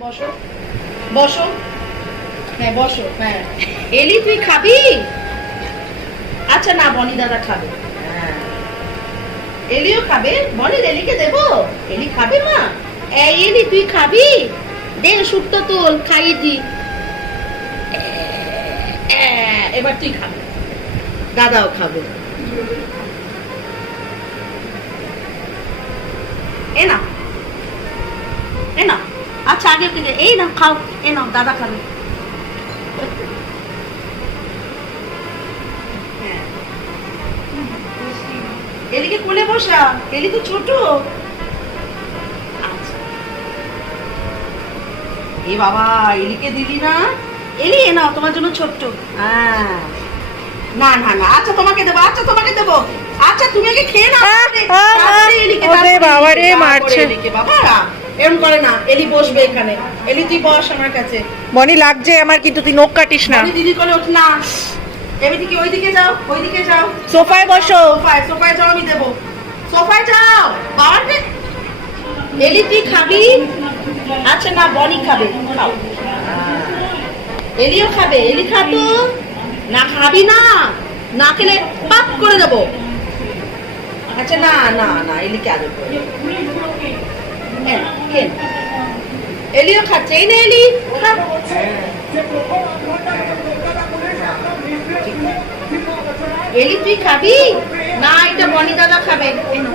বসো বসো, হ্যাঁ বসো, হ্যাঁ। এলি তুই খাবি? আচ্ছা না, বনি দাদা খাবে। হ্যাঁ, এলিও খাবে। বনির এলিকে দেবো? এলি খাবে মা? এই এলি তুই খাবি? দে সুট্টো তোল, খাইয়ে দি। এবার তুই খাবি, দাদাও খাবে। এ না, এ না। আচ্ছা আগে থেকে এই না, খাও। এ নাও, দাদা খাবে। হ্যাঁ, এলিকে কোলে বসা, এলি তো ছোট। আচ্ছা, এ বাবা, এলিকে দিলি না? এলি এ নাও, তোমার জন্য ছোট্ট। হ্যাঁ, না না না, আচ্ছা তোমাকে দেবো, আচ্ছা তোমাকে দেবো। আচ্ছা তুমি আগে খেয়ে নাও, তারপরে এলিকে, ওরে বাবা রে, তারপরে মারছে। এলিকে। বাবা এরকম করে না, এলি বসবে এখানে। এলি তুই বস আমার কাছে। বনি লাগছে আমার, কিন্তু তুই নখ কাটিস না। বনি দিদি কোলে ওঠ না। এদিকে, ওইদিকে যাও, ওইদিকে যাও। সোফায় বসো। সোফায়, সোফায় যাও, আমি দেবো। সোফায় যাও বাবাকে। এলি তুই খাবি? আচ্ছা না, বনি খাবে, খাও। এলিও খাবে, এলি খাতো না। খাবি না? না খেলে পাপ করে দেবো। আচ্ছা না না না, এলিকে আগে করে দেবো। হ্যাঁ, খেয়ে নে। এলিও খাচ্ছে, এই নে এলি খা। এলি তুই খাবি? না, এটা বনি দাদা খাবে। এই নাও।